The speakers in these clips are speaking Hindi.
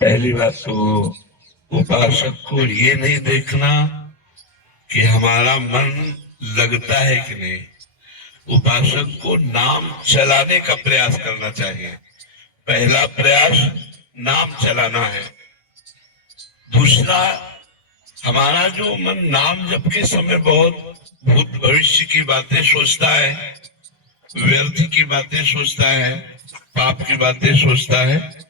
पहली बात तो उपासक को ये नहीं देखना कि हमारा मन लगता है कि नहीं। उपासक को नाम चलाने का प्रयास करना चाहिए। पहला प्रयास नाम चलाना है। दूसरा, हमारा जो मन नाम जप के समय बहुत भूत भविष्य की बातें सोचता है, व्यर्थ की बातें सोचता है, पाप की बातें सोचता है,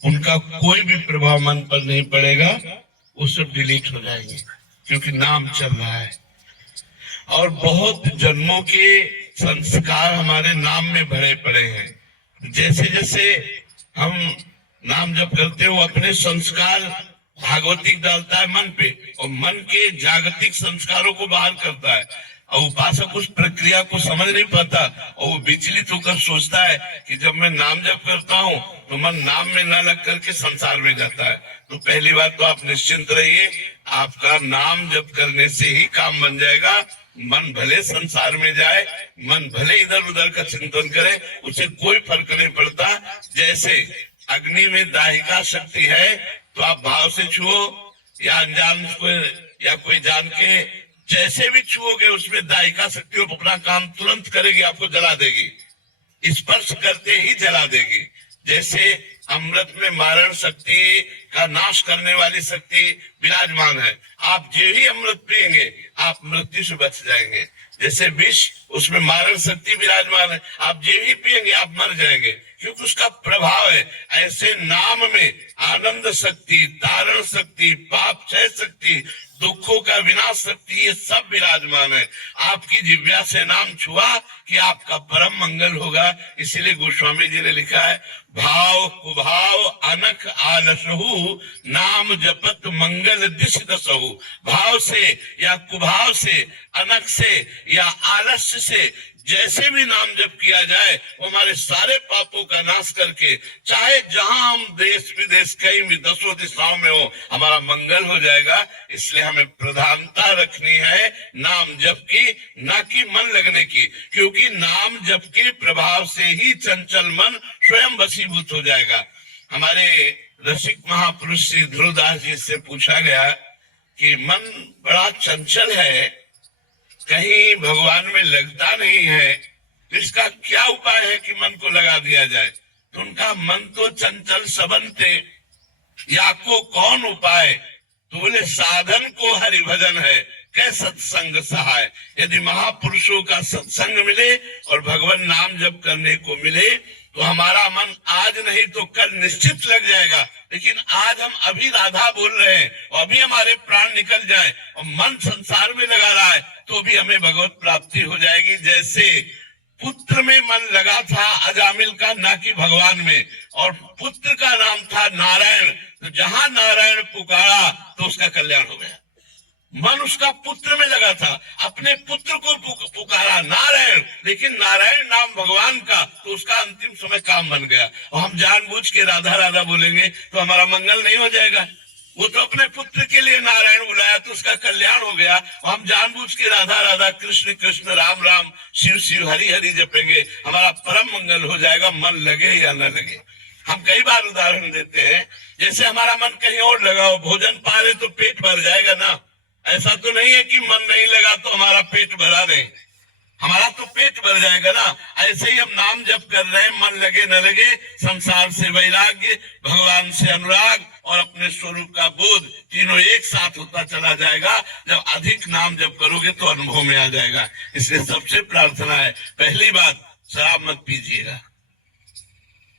उनका कोई भी प्रभाव मन पर नहीं पड़ेगा। वो सब डिलीट हो जाएंगे, क्योंकि नाम चल रहा है। और बहुत जन्मों के संस्कार हमारे नाम में भरे पड़े हैं। जैसे जैसे हम नाम जप करते हो, अपने संस्कार भागवतिक डालता है मन पे, और मन के जागतिक संस्कारों को बाहर करता है। और उपासक उस प्रक्रिया को समझ नहीं पाता, और वो विचलित होकर सोचता है कि जब मैं नाम जप करता हूँ तो मन नाम में न लग करके संसार में जाता है। तो पहली बात तो आप निश्चिंत रहिए, आपका नाम जप करने से ही काम बन जाएगा। मन भले संसार में जाए, मन भले इधर उधर का चिंतन करे, उसे कोई फर्क नहीं पड़ता। जैसे अग्नि में दाहिका शक्ति है, तो आप भाव से छुओ या अनजान को या कोई जान के, जैसे भी छुओगे उसमें दाहिका शक्ति अपना काम तुरंत करेगी, आपको जला देगी, स्पर्श करते ही जला देगी। जैसे अमृत में मारण शक्ति का नाश करने वाली शक्ति विराजमान है। आप जो ही अमृत पिएंगे आप मृत्यु से बच जाएंगे। जैसे विष, उसमें मारण शक्ति विराजमान है, आप जो ही पिएंगे आप मर जाएंगे, क्योंकि उसका प्रभाव है। ऐसे नाम में आनंद शक्ति, तारण शक्ति, पाप क्षय शक्ति, दुखों का विनाश शक्ति, ये सब विराजमान है। आपकी जिह्वा से नाम छुआ कि आपका परम मंगल होगा। इसीलिए गोस्वामी जी ने लिखा है, भाव कुभाव अनख आलसहु, नाम जपत मंगल दिश दसहु। भाव से या कुभाव से, अनख से या आलस्य से जैसे भी नाम जप किया जाए, वो हमारे सारे पापों का नाश करके, चाहे जहां हम देश विदेश कहीं भी दसों दिशाओं में हो, हमारा मंगल हो जाएगा। इसलिए हमें प्रधानता रखनी है नाम जप की, ना कि मन लगने की, क्योंकि नाम जप के प्रभाव से ही चंचल मन स्वयं वशीभूत हो जाएगा। हमारे रसिक महापुरुष श्री ध्रुवदास जी से पूछा गया कि मन बड़ा चंचल है, कहीं भगवान में लगता नहीं है, तो इसका क्या उपाय है कि मन को लगा दिया जाए। तो उनका मन तो चंचल सबनते, या को कौन उपाय। तो बोले साधन को हरि भजन है, कै सत्संग सहाय। यदि महापुरुषों का सत्संग मिले और भगवान नाम जप करने को मिले, तो हमारा मन आज नहीं तो कल निश्चित लग जाएगा। लेकिन आज हम अभी राधा बोल रहे हैं और अभी हमारे प्राण निकल जाए और मन संसार में लगा रहा है, तो भी हमें भगवत प्राप्ति हो जाएगी। जैसे पुत्र में मन लगा था अजामिल का, ना कि भगवान में, और पुत्र का नाम था नारायण, तो जहां नारायण पुकारा तो उसका कल्याण हो गया। मन उसका पुत्र में लगा था, अपने पुत्र को पुकारा नारायण, लेकिन नारायण नाम भगवान का, तो उसका अंतिम समय काम बन गया। और हम जानबूझ के राधा राधा बोलेंगे तो हमारा मंगल नहीं हो जाएगा। वो तो अपने पुत्र के लिए नारायण बुलाया, तो उसका कल्याण हो गया। हम जानबूझ के राधा राधा, कृष्ण कृष्ण, राम राम, शिव शिव, हरि हरि जपेंगे, हमारा परम मंगल हो जाएगा, मन लगे या न लगे। हम कई बार उदाहरण देते हैं, जैसे हमारा मन कहीं और लगा हो, भोजन पा रहे तो पेट भर जाएगा ना। ऐसा तो नहीं है कि मन नहीं लगा तो हमारा पेट भरा नहीं, हमारा तो पेट भर जाएगा ना। ऐसे ही हम नाम जप कर रहे हैं, मन लगे न लगे, संसार से वैराग्य, भगवान से अनुराग और अपने स्वरूप का बोध, तीनों एक साथ होता चला जाएगा। जब अधिक नाम जप करोगे तो अनुभव में आ जाएगा। इसलिए सबसे प्रार्थना है, पहली बात, शराब मत पीजिएगा।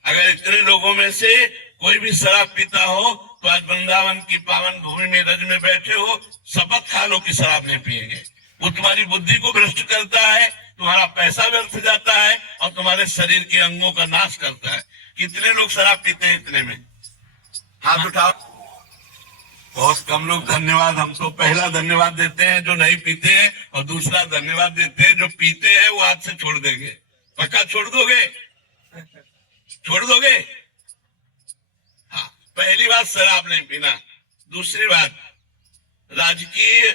अगर इतने लोगों में से कोई भी शराब पीता हो, तो आज वृंदावन की पावन भूमि में रज में बैठे हो, शपथ खा लो कि शराब नहीं पिएंगे। वो तुम्हारी बुद्धि को भ्रष्ट करता है, तुम्हारा पैसा व्यर्थ जाता है और तुम्हारे शरीर के अंगों का नाश करता है। कितने लोग शराब पीते हैं इतने में? हाथ उठाओ। बहुत कम लोग। धन्यवाद। हम तो पहला धन्यवाद देते हैं जो नहीं पीते हैं, और दूसरा धन्यवाद देते हैं जो पीते हैं। वो हाथ से छोड़ देंगे। पक्का छोड़ दोगे? छोड़ दोगे? हाँ, पहली बात शराब नहीं पीना। दूसरी बात, राजकीय,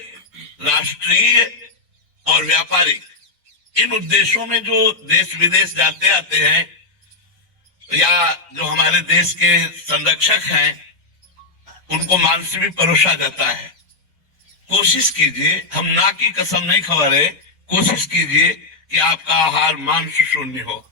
राष्ट्रीय और व्यापारिक, इन उद्देश्यों में जो देश विदेश जाते आते हैं, या जो हमारे देश के संरक्षक हैं, उनको मांस भी परोसा जाता है। कोशिश कीजिए, हम ना की कसम नहीं खा रहे, कोशिश कीजिए कि आपका आहार मांस शून्य हो।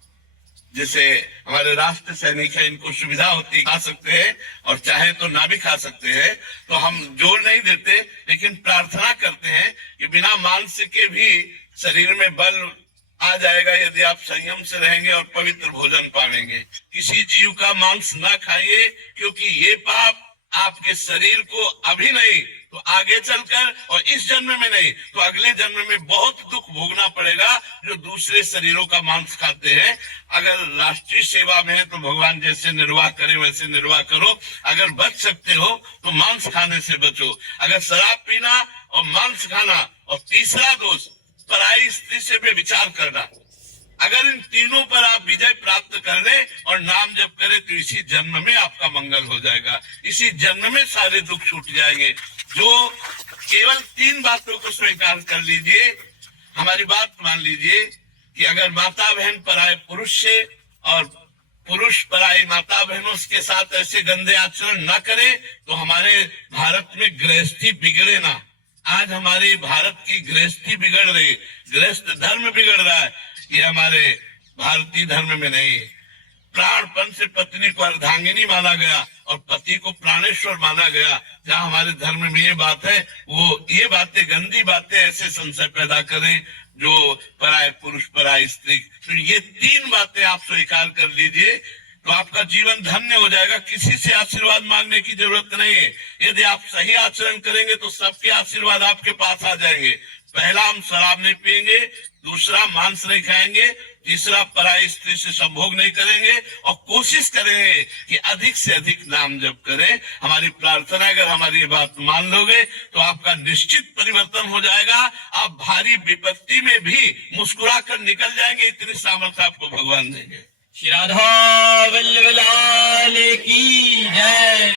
जैसे हमारे राष्ट्र सैनिक है, इनको सुविधा होती है, खा सकते हैं और चाहे तो ना भी खा सकते हैं, तो हम जोर नहीं देते, लेकिन प्रार्थना करते हैं कि बिना मांस के भी शरीर में बल आ जाएगा यदि आप संयम से रहेंगे और पवित्र भोजन पावेंगे। किसी जीव का मांस ना खाइए, क्योंकि ये पाप आपके शरीर को अभी नहीं तो आगे चलकर, और इस जन्म में नहीं तो अगले जन्म में बहुत दुख भोगना पड़ेगा, जो दूसरे शरीरों का मांस खाते हैं। अगर राष्ट्रीय सेवा में है तो भगवान जैसे निर्वाह करे वैसे निर्वाह करो। अगर बच सकते हो तो मांस खाने से बचो। अगर शराब पीना और मांस खाना, और तीसरा दोष पराई स्त्री से भी विचार करना, अगर इन तीनों पर आप विजय प्राप्त कर ले और नाम जप करें तो इसी जन्म में आपका मंगल हो जाएगा, इसी जन्म में सारे दुख छूट जाएंगे। जो केवल 3 बातों को स्वीकार कर लीजिए, हमारी बात मान लीजिए कि अगर माता बहन पराये पुरुष से और पुरुष पराई माता बहनों के साथ ऐसे गंदे आचरण न करे तो हमारे भारत में गृहस्थी बिगड़े ना। आज हमारे भारत की गृहस्थी बिगड़ रही, गृहस्थ धर्म बिगड़ रहा है। ये हमारे भारतीय धर्म में नहीं। प्राणपन से पत्नी को अर्धांगिनी माना गया और पति को प्राणेश्वर माना गया। जहाँ हमारे धर्म में ये बात है, वो ये बातें, गंदी बातें ऐसे संशय पैदा करें जो पराये पुरुष पराई स्त्री। तो ये 3 बातें आप स्वीकार कर लीजिए तो आपका जीवन धन्य हो जाएगा। किसी से आशीर्वाद मांगने की जरूरत नहीं है। यदि आप सही आचरण करेंगे तो सबके आशीर्वाद आपके पास आ जाएंगे। पहला, हम शराब नहीं पिएंगे, दूसरा मांस नहीं खाएंगे, तीसरा पराई स्त्री से संभोग नहीं करेंगे, और कोशिश करेंगे कि अधिक से अधिक नाम जप करें। हमारी प्रार्थना, अगर हमारी ये बात मान लोगे तो आपका निश्चित परिवर्तन हो जाएगा। आप भारी विपत्ति में भी मुस्कुरा कर निकल जाएंगे। इतनी सामर्थ्य आपको भगवान देंगे। श्री राधा वल्लभ लाल की जय।